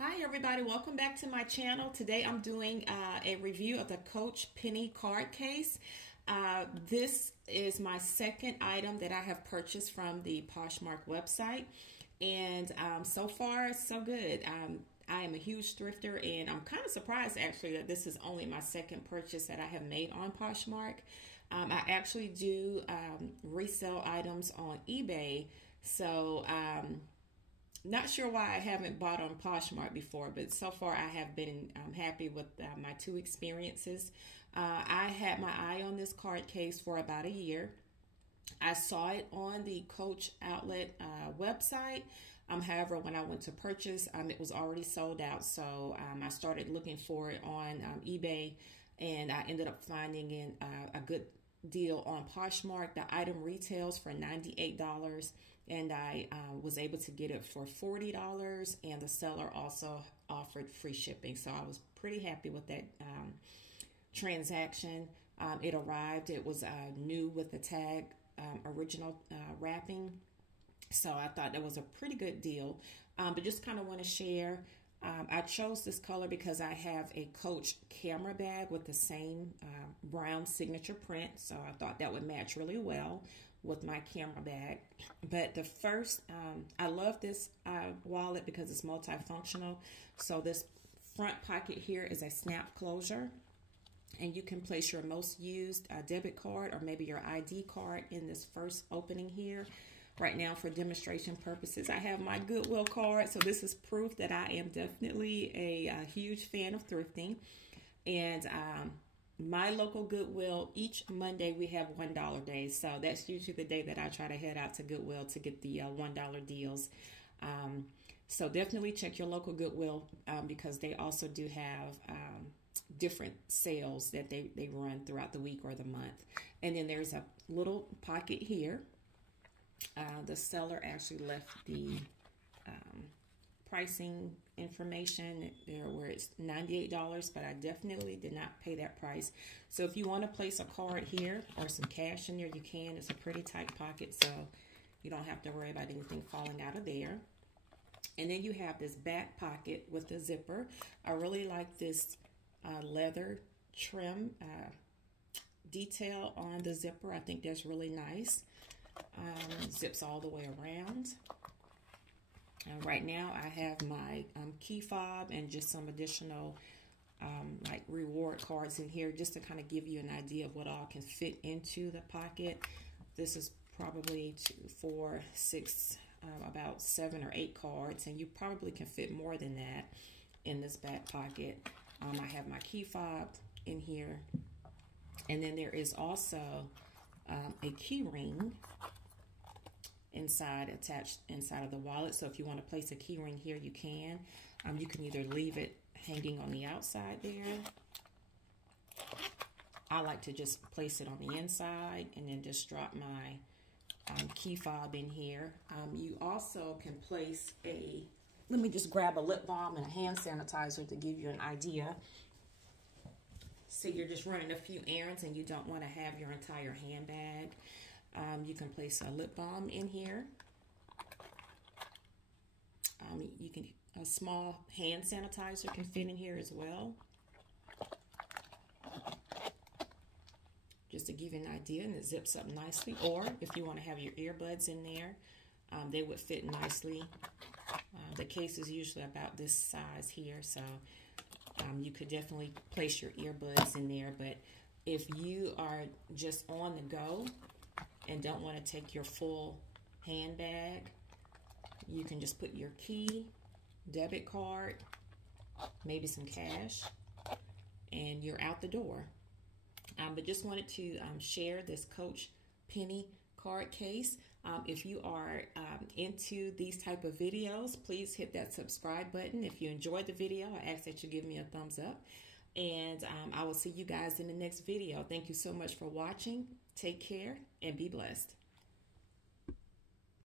Hi everybody, welcome back to my channel. Today I'm doing a review of the Coach Pennie card case. This is my second item that I have purchased from the Poshmark website, and so far so good. I am a huge thrifter, and I'm kind of surprised actually that this is only my second purchase that I have made on Poshmark. I actually do resell items on eBay, so not sure why I haven't bought on Poshmark before, but so far I have been happy with my two experiences. I had my eye on this card case for about a year. I saw it on the Coach outlet website. However, when I went to purchase, it was already sold out. So I started looking for it on eBay, and I ended up finding a good deal on Poshmark. The item retails for $98, and I was able to get it for $40, and the seller also offered free shipping. So I was pretty happy with that transaction. It arrived. It was new with the tag, original wrapping. So I thought that was a pretty good deal, but just kind of want to share. I chose this color because I have a Coach camera bag with the same brown signature print, so I thought that would match really well with my camera bag. But the first, I love this wallet because it's multifunctional. So this front pocket here is a snap closure, and you can place your most used debit card or maybe your ID card in this first opening here. Right now, for demonstration purposes, I have my Goodwill card, so this is proof that I am definitely a huge fan of thrifting. And my local Goodwill, each Monday we have $1 days, so that's usually the day that I try to head out to Goodwill to get the $1 deals. So definitely check your local Goodwill because they also do have different sales that they run throughout the week or the month. And then there's a little pocket here. The seller actually left the pricing information there where it's $98, but I definitely did not pay that price. So if you want to place a card here or some cash in there, you can. It's a pretty tight pocket, so you don't have to worry about anything falling out of there. And then you have this back pocket with the zipper. I really like this leather trim detail on the zipper. I think that's really nice. Zips all the way around. Right now I have my key fob and just some additional like reward cards in here just to kind of give you an idea of what all can fit into the pocket. This is probably 2, 4, 6, about 7 or 8 cards, and you probably can fit more than that in this back pocket. I have my key fob in here, and then there is also a key ring attached inside of the wallet. So if you want to place a key ring here, you can. You can either leave it hanging on the outside there. I like to just place it on the inside and then just drop my key fob in here. You also can place let me just grab a lip balm and a hand sanitizer to give you an idea. So you're just running a few errands and you don't want to have your entire handbag. You can place a lip balm in here. A small hand sanitizer can fit in here as well. Just to give you an idea, and it zips up nicely. Or if you want to have your earbuds in there, they would fit nicely. The case is usually about this size here, so you could definitely place your earbuds in there. But if you are just on the go and don't want to take your full handbag, you can just put your key, debit card, maybe some cash, and you're out the door. But just wanted to share this Coach Pennie card case. If you are into these type of videos, please hit that subscribe button. If you enjoyed the video, I ask that you give me a thumbs up. And I will see you guys in the next video. Thank you so much for watching. Take care and be blessed.